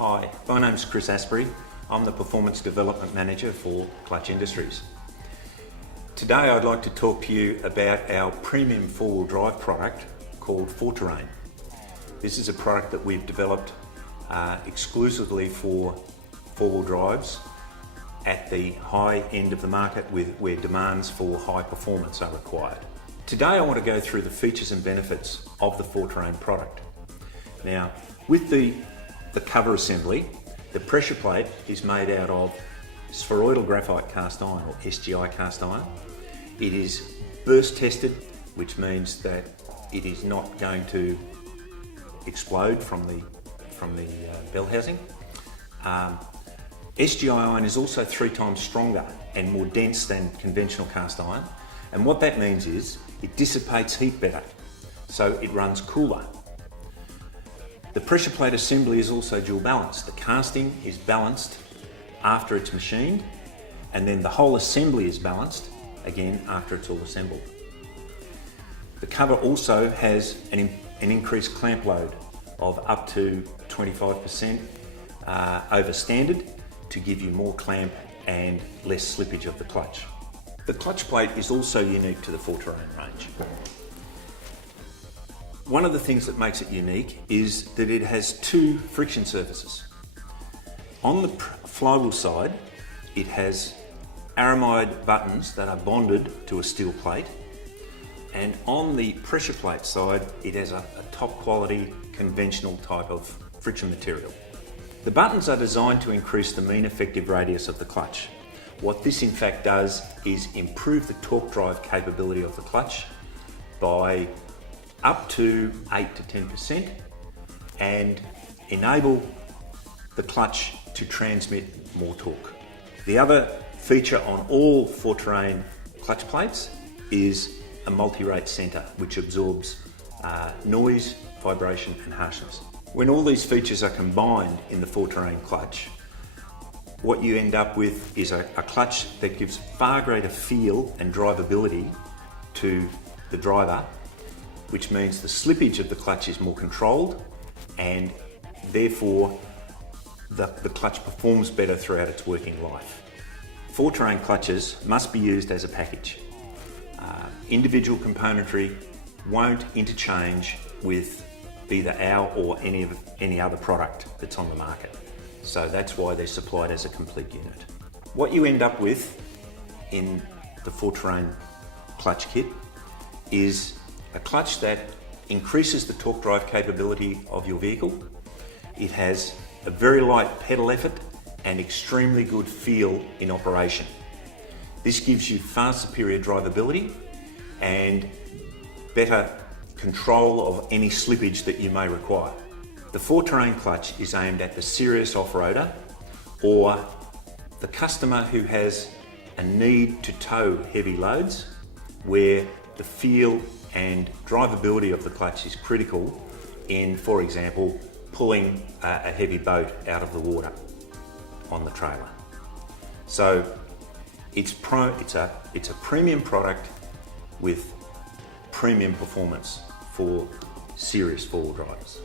Hi, my name's Chris Asprey. I'm the Performance Development Manager for Clutch Industries. Today I'd like to talk to you about our premium four-wheel drive product called 4Terrian. This is a product that we've developed exclusively for four-wheel drives at the high end of the market where demands for high performance are required. Today I want to go through the features and benefits of the 4Terrian product. Now, with the cover assembly, the pressure plate is made out of spheroidal graphite cast iron, or SGI cast iron. It is burst tested, which means that it is not going to explode from the bell housing. SGI iron is also 3 times stronger and more dense than conventional cast iron, and what that means is it dissipates heat better, so it runs cooler. The pressure plate assembly is also dual balanced. The casting is balanced after it's machined, and then the whole assembly is balanced again after it's all assembled. The cover also has an increased clamp load of up to 25% over standard to give you more clamp and less slippage of the clutch. The clutch plate is also unique to the 4Terrian range. One of the things that makes it unique is that it has 2 friction surfaces. On the flywheel side, it has aramide buttons that are bonded to a steel plate, and on the pressure plate side, it has a top quality conventional type of friction material. The buttons are designed to increase the mean effective radius of the clutch. What this in fact does is improve the torque drive capability of the clutch by up to 8 to 10% and enable the clutch to transmit more torque. The other feature on all 4Terrian clutch plates is a multi-rate centre which absorbs noise, vibration and harshness. When all these features are combined in the 4Terrian clutch, what you end up with is a clutch that gives far greater feel and drivability to the driver, which means the slippage of the clutch is more controlled, and therefore the clutch performs better throughout its working life. 4Terrian clutches must be used as a package. Individual componentry won't interchange with either our or any other product that's on the market. So that's why they're supplied as a complete unit. What you end up with in the 4Terrian clutch kit is a clutch that increases the torque drive capability of your vehicle. It has a very light pedal effort and extremely good feel in operation. This gives you far superior drivability and better control of any slippage that you may require. The 4Terrian clutch is aimed at the serious off-roader or the customer who has a need to tow heavy loads, where the feel and drivability of the clutch is critical in, for example, pulling a heavy boat out of the water on the trailer. So it's a premium product with premium performance for serious four-wheel drivers.